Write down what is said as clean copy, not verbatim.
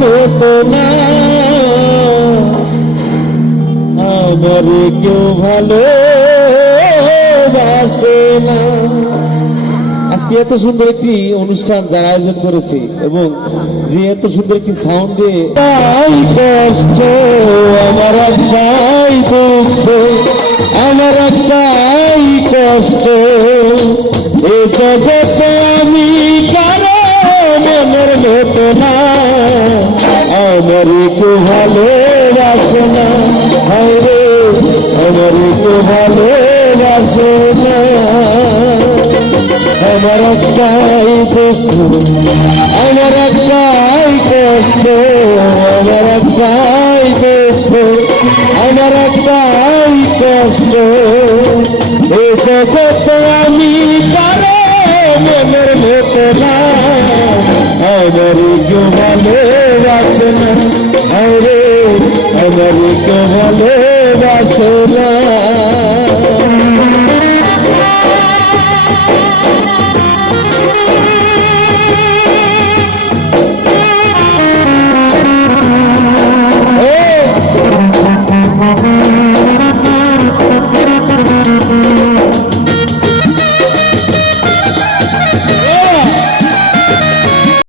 মতো না, আমার কেউ ভালোবাসে না। আজকে এত সুন্দর একটি অনুষ্ঠান যারা আয়োজন করেছে এবং যে এত সুন্দর একটি সাউন্ড দিয়ে, তাই কষ্ট আমার একটাই দুঃখ, আমার একটাই কষ্ট, এ জগতে আমি কারো মনের মতো না, আমার কেউ ভালোবাসে না, রে আমার কেউ ভালোবাসে না। আমার একটাই দুঃখ, আমার একটাই কষ্ট, আমার একটাই দুঃখ, আমার একটাই কষ্ট, এ জগতে আমি কারো মনের মতো না, আমার কেউ ভালোবাসে না, রে আমার কেউ ভালোবাসে না।